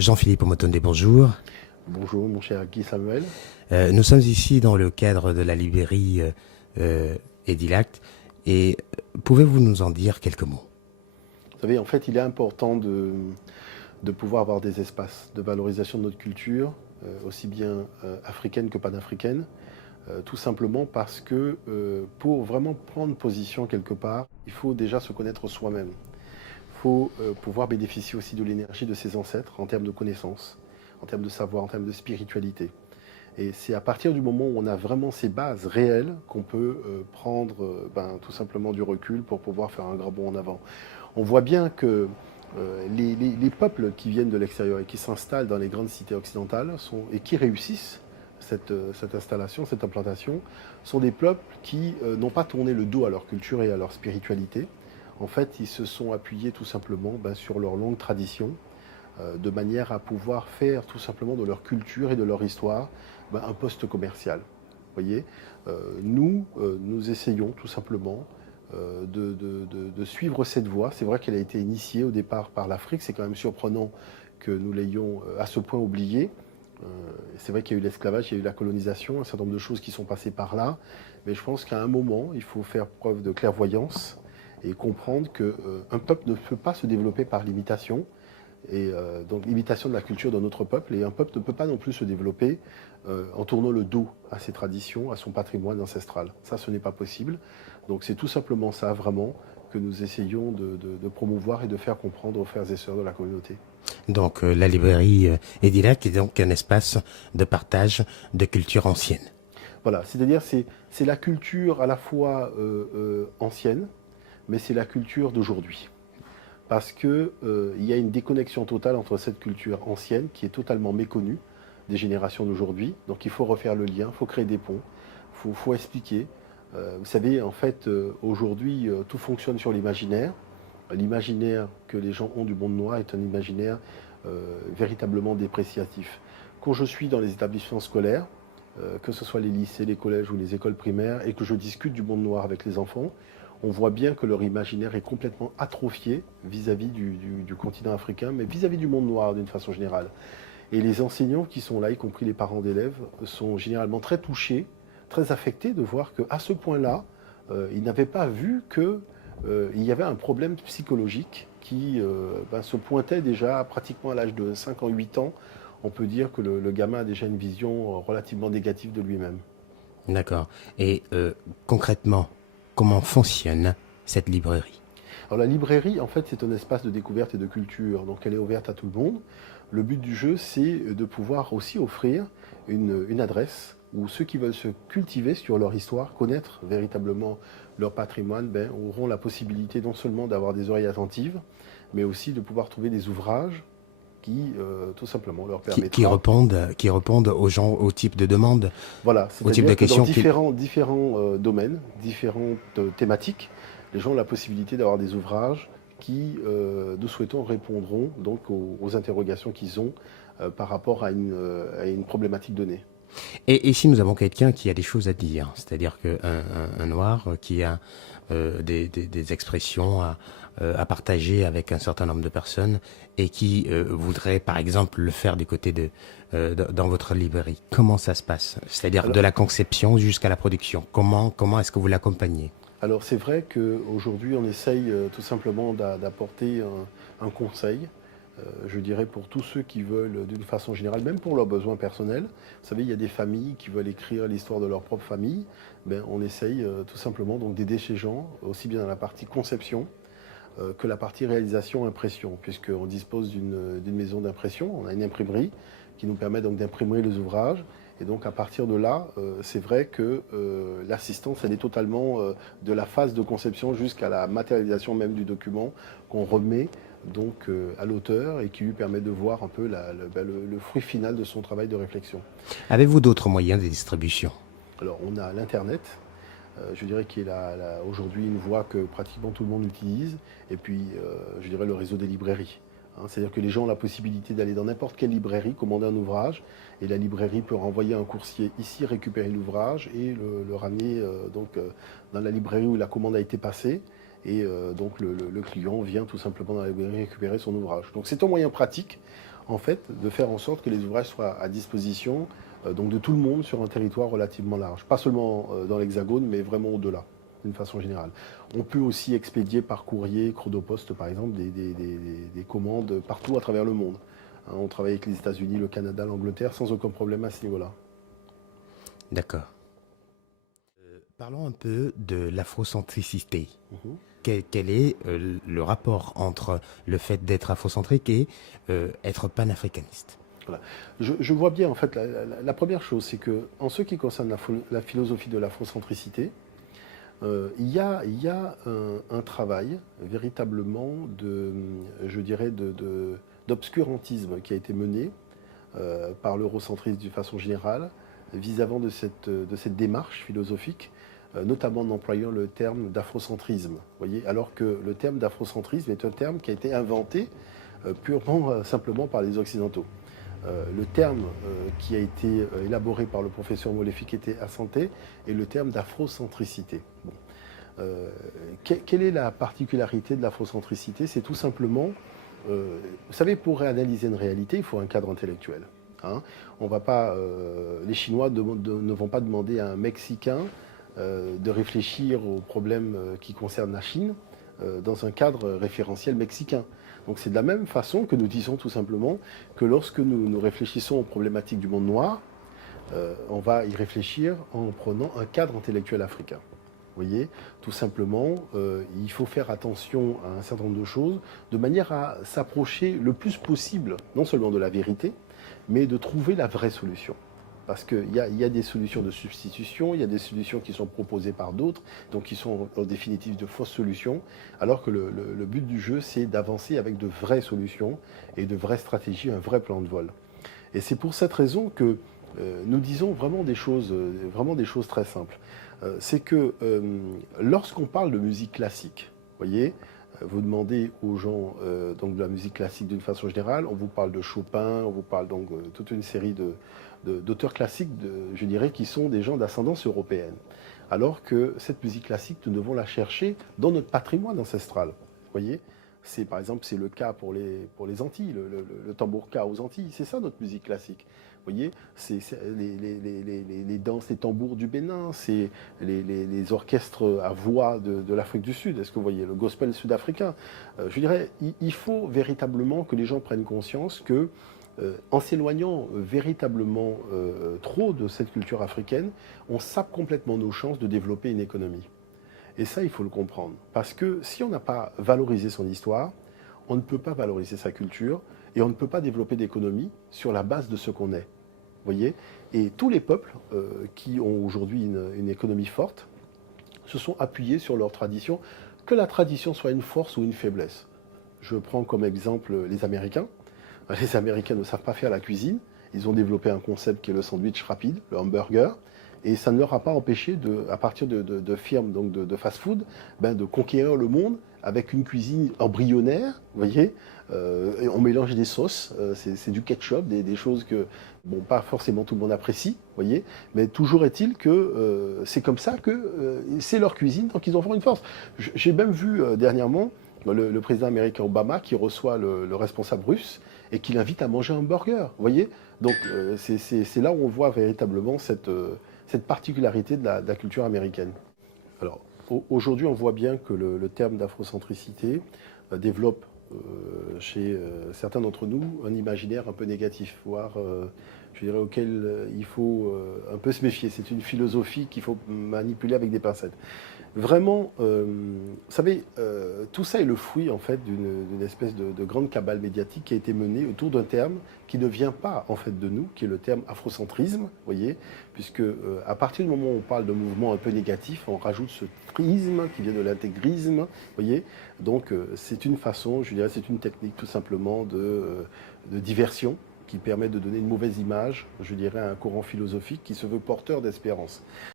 Jean-Philippe Omotonde, bonjour. Bonjour mon cher Guy Samuel. Nous sommes ici dans le cadre de la librairie Edilact et pouvez-vous nous en dire quelques mots? Vous savez, en fait, il est important de pouvoir avoir des espaces de valorisation de notre culture, aussi bien africaine que panafricaine, tout simplement parce que pour vraiment prendre position quelque part, il faut déjà se connaître soi-même. Il faut pouvoir bénéficier aussi de l'énergie de ses ancêtres en termes de connaissances, en termes de savoir, en termes de spiritualité. Et c'est à partir du moment où on a vraiment ces bases réelles qu'on peut prendre tout simplement du recul pour pouvoir faire un grand bond en avant. On voit bien que les peuples qui viennent de l'extérieur et qui s'installent dans les grandes cités occidentales et qui réussissent cette installation, cette implantation, sont des peuples qui n'ont pas tourné le dos à leur culture et à leur spiritualité. En fait, ils se sont appuyés tout simplement sur leur longue tradition, de manière à pouvoir faire tout simplement de leur culture et de leur histoire un poste commercial. Vous voyez, nous essayons tout simplement de suivre cette voie. C'est vrai qu'elle a été initiée au départ par l'Afrique. C'est quand même surprenant que nous l'ayons à ce point oublié. C'est vrai qu'il y a eu l'esclavage, il y a eu la colonisation, un certain nombre de choses qui sont passées par là. Mais je pense qu'à un moment, il faut faire preuve de clairvoyance et comprendre qu'un peuple ne peut pas se développer par l'imitation. Et donc l'imitation de la culture d'un autre peuple. Et un peuple ne peut pas non plus se développer en tournant le dos à ses traditions, à son patrimoine ancestral. Ça, ce n'est pas possible. Donc c'est tout simplement ça, vraiment, que nous essayons de promouvoir et de faire comprendre aux frères et sœurs de la communauté. Donc la librairie Edilact est donc un espace de partage de culture ancienne. Voilà, c'est-à-dire c'est la culture à la fois ancienne, mais c'est la culture d'aujourd'hui. Parce qu'il y a une déconnexion totale entre cette culture ancienne, qui est totalement méconnue des générations d'aujourd'hui. Donc il faut refaire le lien, il faut créer des ponts, faut expliquer. Vous savez, en fait, aujourd'hui, tout fonctionne sur l'imaginaire. L'imaginaire que les gens ont du monde noir est un imaginaire véritablement dépréciatif. Quand je suis dans les établissements scolaires, que ce soit les lycées, les collèges ou les écoles primaires, et que je discute du monde noir avec les enfants, on voit bien que leur imaginaire est complètement atrophié vis-à-vis du continent africain, mais vis-à-vis du monde noir d'une façon générale. Et les enseignants qui sont là, y compris les parents d'élèves, sont généralement très touchés, très affectés de voir qu'à ce point-là, ils n'avaient pas vu qu'il y avait un problème psychologique qui se pointait déjà pratiquement à l'âge de 5 ans, 8 ans. On peut dire que le gamin a déjà une vision relativement négative de lui-même. D'accord. Et concrètement, comment fonctionne cette librairie? Alors la librairie, en fait, c'est un espace de découverte et de culture, donc elle est ouverte à tout le monde. Le but du jeu, c'est de pouvoir aussi offrir une adresse où ceux qui veulent se cultiver sur leur histoire, connaître véritablement leur patrimoine, auront la possibilité non seulement d'avoir des oreilles attentives, mais aussi de pouvoir trouver des ouvrages qui, tout simplement, leur permettra. Qui répondent aux gens, au type de demande, Voilà, au type de c'est-à-dire que dans questions qui... différents domaines, différentes thématiques, les gens ont la possibilité d'avoir des ouvrages qui, nous souhaitons, répondront donc aux interrogations qu'ils ont par rapport à une problématique donnée. Et ici, nous avons quelqu'un qui a des choses à dire, c'est-à-dire qu'un un noir qui a des expressions à partager avec un certain nombre de personnes et qui voudrait, par exemple, le faire du côté dans votre librairie. Comment ça se passe? C'est-à-dire Alors, de la conception jusqu'à la production. Comment est-ce que vous l'accompagnez? alors c'est vrai qu'aujourd'hui, on essaye tout simplement d'apporter un conseil, je dirais pour tous ceux qui veulent, d'une façon générale, même pour leurs besoins personnels. Vous savez, il y a des familles qui veulent écrire l'histoire de leur propre famille. On essaye tout simplement donc d'aider ces gens, aussi bien dans la partie conception que la partie réalisation impression, puisqu'on dispose d'une maison d'impression, on a une imprimerie qui nous permet donc d'imprimer les ouvrages. Et donc à partir de là, c'est vrai que l'assistance, elle est totalement de la phase de conception jusqu'à la matérialisation même du document qu'on remet donc à l'auteur et qui lui permet de voir un peu le fruit final de son travail de réflexion. Avez-vous d'autres moyens de distribution? Alors on a l'Internet, je dirais qui est aujourd'hui une voie que pratiquement tout le monde utilise, et puis je dirais le réseau des librairies. C'est-à-dire que les gens ont la possibilité d'aller dans n'importe quelle librairie, commander un ouvrage, et la librairie peut renvoyer un coursier ici, récupérer l'ouvrage et le ramener dans la librairie où la commande a été passée. Et donc le client vient tout simplement dans la librairie récupérer son ouvrage. Donc c'est un moyen pratique. en fait, de faire en sorte que les ouvrages soient à disposition donc de tout le monde sur un territoire relativement large. Pas seulement dans l'Hexagone, mais vraiment au-delà, d'une façon générale. On peut aussi expédier par courrier, chronopost par exemple, des commandes partout à travers le monde. Hein, on travaille avec les États-Unis, le Canada, l'Angleterre, sans aucun problème à ce niveau-là. D'accord. Parlons un peu de l'afrocentricité. Mhm. Quel est le rapport entre le fait d'être afrocentrique et être panafricaniste? Voilà. Je vois bien, en fait, la première chose, c'est que, en ce qui concerne la philosophie de l'afrocentricité, il y a un travail véritablement je dirais, d'obscurantisme qui a été mené par l'eurocentrisme d'une façon générale vis-à-vis de cette démarche philosophique, notamment en employant le terme d'afrocentrisme. Voyez, alors que le terme d'afrocentrisme est un terme qui a été inventé purement, simplement par les Occidentaux. Le terme qui a été élaboré par le professeur Molefi était Assanté et le terme d'afrocentricité. Bon. Quelle est la particularité de l'afrocentricité? C'est tout simplement, vous savez, pour réanalyser une réalité, il faut un cadre intellectuel. Hein. On va pas, les Chinois ne vont pas demander à un Mexicain de réfléchir aux problèmes qui concernent la Chine dans un cadre référentiel mexicain. Donc c'est de la même façon que nous disons tout simplement que lorsque nous réfléchissons aux problématiques du monde noir, on va y réfléchir en prenant un cadre intellectuel africain. Vous voyez, tout simplement, il faut faire attention à un certain nombre de choses de manière à s'approcher le plus possible, non seulement de la vérité, mais de trouver la vraie solution. Parce qu'il y a des solutions de substitution, il y a des solutions qui sont proposées par d'autres, donc qui sont en définitive de fausses solutions, alors que le but du jeu, c'est d'avancer avec de vraies solutions et de vraies stratégies, un vrai plan de vol. Et c'est pour cette raison que nous disons vraiment des choses très simples. C'est que lorsqu'on parle de musique classique, voyez, vous demandez aux gens donc de la musique classique d'une façon générale, on vous parle de Chopin, on vous parle donc toute une série d'auteurs classiques, je dirais, qui sont des gens d'ascendance européenne. Alors que cette musique classique, nous devons la chercher dans notre patrimoine ancestral. Vous voyez, par exemple, c'est le cas pour les Antilles, le tambourka aux Antilles, c'est ça notre musique classique. Vous voyez, c'est les danses, les tambours du Bénin, c'est les orchestres à voix de l'Afrique du Sud. Est-ce que vous voyez, le gospel sud-africain? Je dirais, il faut véritablement que les gens prennent conscience que en s'éloignant véritablement trop de cette culture africaine, on sape complètement nos chances de développer une économie. Et ça, il faut le comprendre. Parce que si on n'a pas valorisé son histoire, on ne peut pas valoriser sa culture et on ne peut pas développer d'économie sur la base de ce qu'on est. Vous voyez? Et tous les peuples qui ont aujourd'hui une économie forte se sont appuyés sur leur tradition, que la tradition soit une force ou une faiblesse. Je prends comme exemple les Américains. Les Américains ne savent pas faire la cuisine. Ils ont développé un concept qui est le sandwich rapide, le hamburger. Et ça ne leur a pas empêché, à partir de firmes donc de fast-food, de conquérir le monde avec une cuisine embryonnaire, vous voyez. Et on mélange des sauces, c'est du ketchup, des choses que, bon, pas forcément tout le monde apprécie, vous voyez. Mais toujours est-il que c'est comme ça que c'est leur cuisine, donc ils en font une force. J'ai même vu dernièrement le président américain Obama qui reçoit le responsable russe et qui l'invite à manger un burger, vous voyez. Donc c'est là où on voit véritablement cette particularité de la culture américaine. Alors, aujourd'hui, on voit bien que le terme d'afrocentricité développe chez certains d'entre nous un imaginaire un peu négatif, voire, je dirais, auquel il faut un peu se méfier. C'est une philosophie qu'il faut manipuler avec des pincettes. Vraiment, vous savez, tout ça est le fruit en fait d'une espèce de grande cabale médiatique qui a été menée autour d'un terme qui ne vient pas en fait de nous, qui est le terme afrocentrisme, voyez, puisque à partir du moment où on parle de mouvement un peu négatif, on rajoute ce trisme qui vient de l'intégrisme, voyez. Donc c'est une façon, je dirais, c'est une technique tout simplement de diversion qui permet de donner une mauvaise image, je dirais, à un courant philosophique qui se veut porteur d'espérance.